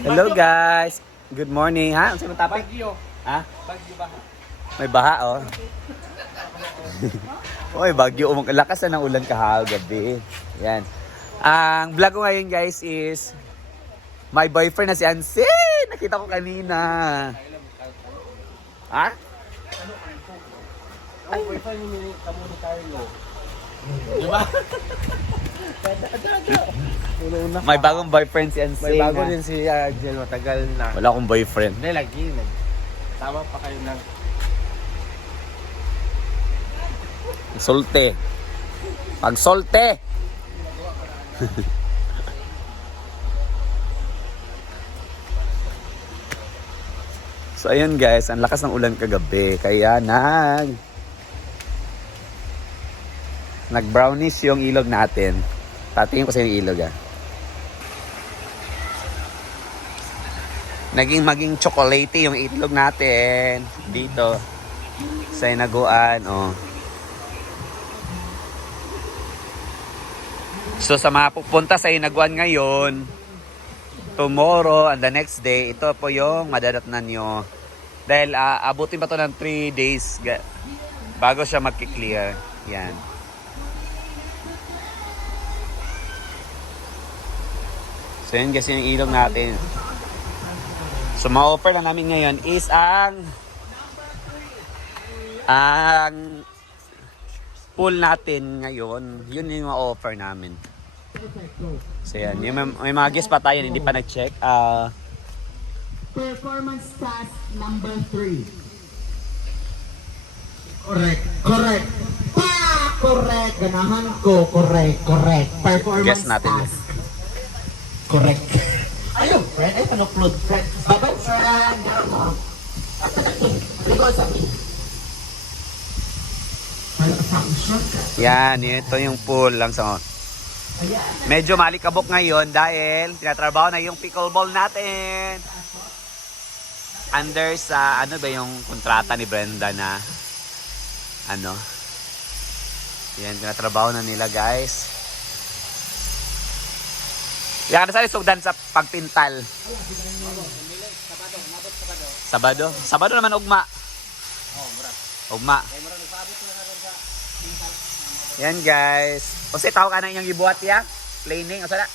Hello guys. Good morning. Ha? Ano sa topic? Bagyo. Ha? Bagyo ba? May baha oh. Oy, bagyo. Lakas na ng ulan gabi. Yan. Ang vlog ko ngayon guys is my boyfriend na si Ansi. Nakita ko kanina. Ha? Ay, boyfriend ni kamo ni Carlo. Di ba? May bagong boyfriend si Ansi. May bago din si Jill, matagal na. Wala akong boyfriend. Hindi, lagi. Tama pa kayo ng... Solte. Pag solte. So ayun guys, ang lakas ng ulan kagabi. Kaya nag-brownish yung ilog natin. Tatingin ko sa yung ilog ah. Maging chocolatey yung itlog natin dito sa Hinaguan, oh. So sa mga pupunta sa Hinaguan ngayon, tomorrow and the next day, ito po yung madadatnan nyo. Dahil abutin pa to ng 3 days bago siya magki-clear. Yan. So yun kasi yung ilog natin. So ma-offer na namin ngayon is ang pool natin ngayon. Yun yung ma-offer namin. So yan, may mga guest pa tayo hindi pa nag-check. Performance task number 3. Correct. Correct. Ganahan ko. Correct. Performance Guess natin yun. task. Correct. Ayun, friend. Ay, panuklod, friend. Bye-bye, friend. Because of me. Yan, ito yung pool lang sa medyo malikabok ngayon dahil tinatrabaho na yung pickleball natin. Under sa, ano ba yung kontrata ni Brenda na, ano, yan, tinatrabaho na nila guys. Yan, nasali sugdan sa pagpintal. Sabado naman ugma. Ugma. Yan guys. O say tawag ka na inyong gibuhat ya? Planing, o sada?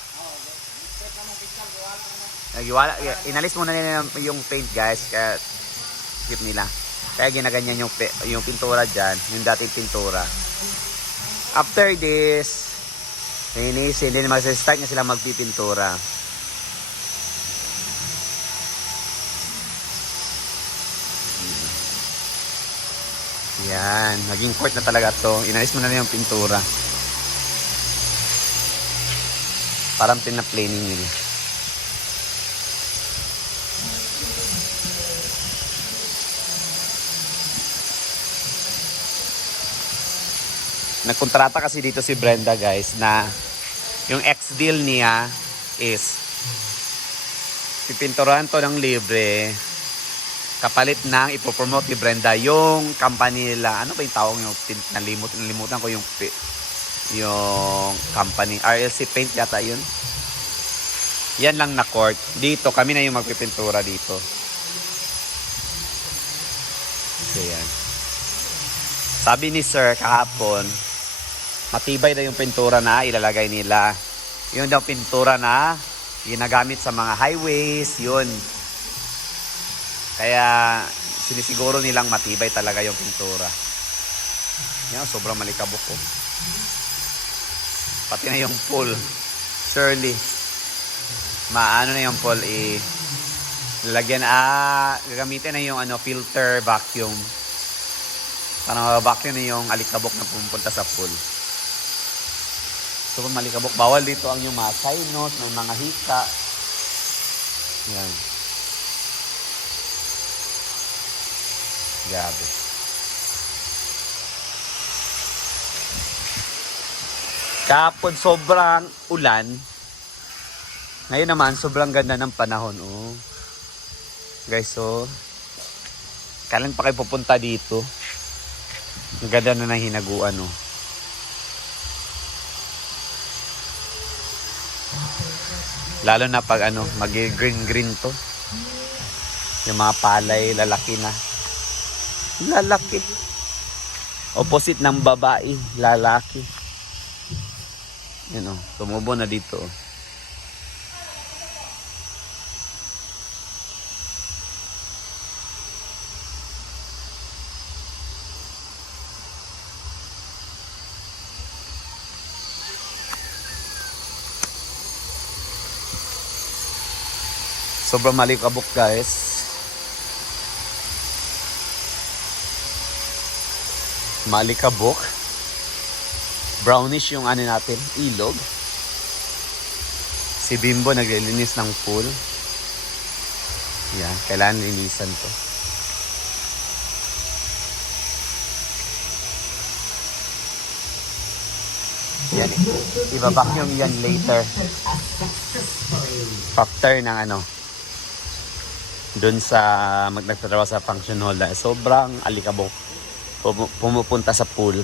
Inalis muna nila yung paint guys. Kaya skip nila. Kaya ginaganyan yung pintura dyan. Yung dating pintura. After this, finish, hindi na mag-start na sila magpipintura. Yan, naging court na talaga to. Inalis mo na yung pintura. Parang pina-planing nila. Nagkontrata kasi dito si Brenda guys na yung ex-deal niya is pipinturahan to ng libre kapalit ng ipopromote ni Brenda yung company nila. Ano ba yung tawag yung nalimutan ko yung company RLC Paint yata yun. Yan lang na court. Dito kami na yung magpipintura dito. So yan. Sabi ni Sir kahapon, matibay daw yung pintura na ilalagay nila. Yun daw pintura na ginagamit sa mga highways, yun. Kaya sinisiguro nilang matibay talaga yung pintura. Yan, sobrang malikabok ko. Pati na yung pool. Surely. Maano na yung pool lalagyan gagamitin na yung filter vacuum. Para vacuum na yung alikabok na pumunta sa pool. Sobrang malikabok. Bawal dito ang yung mga sinus, ng mga hika. Yan. Grabe. Kapag sobrang ulan, ngayon naman sobrang ganda ng panahon. Oh. Guys, so kailan pa kayo pupunta dito? Ang ganda na ng Hinaguan. Oh. Lalo na pag ano, mag-green-green to. Yung mga palay, lalaki na. Lalaki. Opposite ng babae, lalaki. Yan o, tumubo na dito. Sobrang malikabok guys. Malikabok. Brownish yung ano natin, ilog. Si Bimbo naglilinis ng pool. Yan, kailangan linisan to. Yan, i-vacuum yan later. After ng ano, dun sa magtatrabaho sa function hall na sobrang alikabok. Pumupunta sa pool.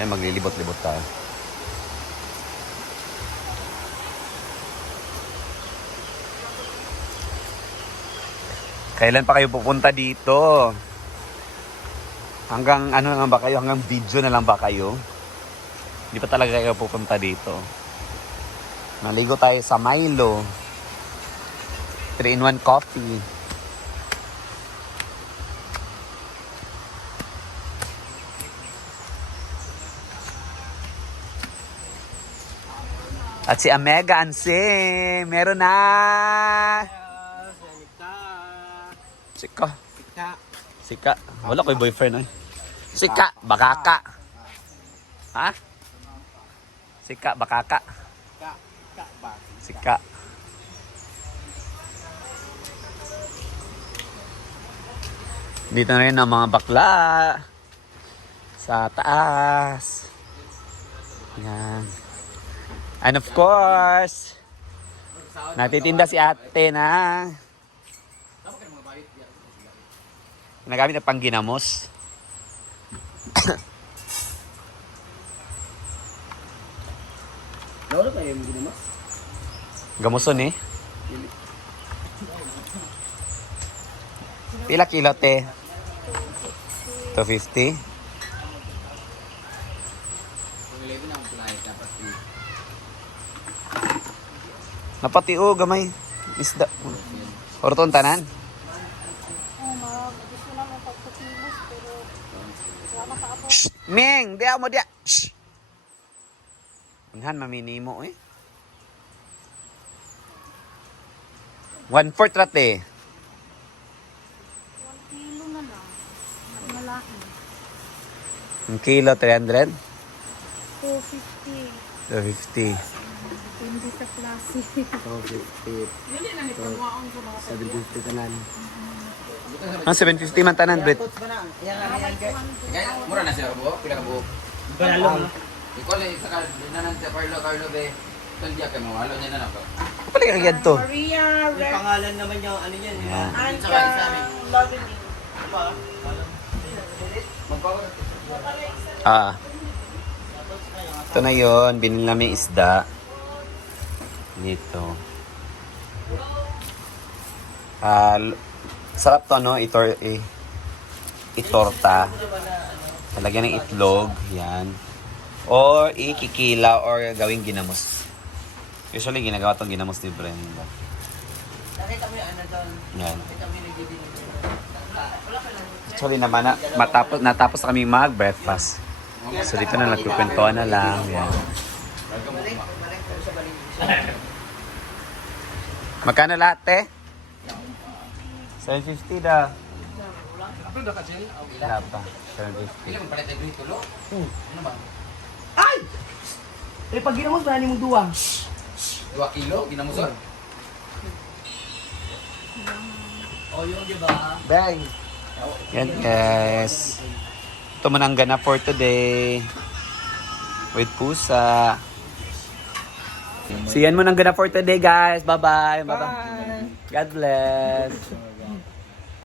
Yan, maglilibot-libot tayo. Kailan pa kayo pupunta dito? Hanggang ano na lang ba kayo? Hanggang video na lang ba kayo? Hindi pa talaga kayo pupunta dito. Naligo tayo sa Milo. 3-in-1 coffee. At si Amega Anse, meron na! Sika. Sika. Wala ko yung boyfriend eh. Sika, bakaka. Ha? Sika, bakaka. Sika. Dito na rin ang mga bakla. Sa taas. Yan. And of course, natitinda si ate na nagamit na pang ginamos. Lalo kayo yung ginamas? Gamuson eh. Pila kilo te? 250. Napati o gamay. Isda. Horton tanan. Gusto naman pagpatimos pero wala makaabot. Shh! Ming! Diya mo diya! Shh! Unhan mamini mo eh. 1/4 rate. 1 kilo na lang. Malaki. 1 kilo 300. 250. 250. Depende sa klase. 750 tanan. Ang 750 man tanan, Brit. Mura na siya buo, pila ka buo. Ikaw lang isa ka dinanan sa Carlo be. Tandya ka mo, halo niya na nako. Pali ka kagad to. Maria Yung pangalan naman yung ano yan. Yan. and Saka isa ni. Loveling. Ah. Ito na yun. Binili namin isda. Dito. Sarap to ano, itorta. Talagyan ng itlog, yan. Or ikikila or gawing ginamos. Usually ginagawa tong ginamos ni Brenda. Nakita mo yung ano doon. Yan. Nakita mo yung nagbibili doon. Actually naman natapos na kami mag-breakfast. So dito na nagkukwentuhan na lang. Yan. Balik pero sa balik. Magkano lahat eh? 750 da. Ano ka Jill? Wala pa. Pila 750. mo palit ay tulo? Ano ba? Ay! Eh, pag ginamos, wala ni mong duwang. 2 kilo ginamuson. Bang! Yan guys. Ito man ang ganap for today. With pusa. So yan mo nang gana for today guys. Bye-bye. Bye-bye. God bless.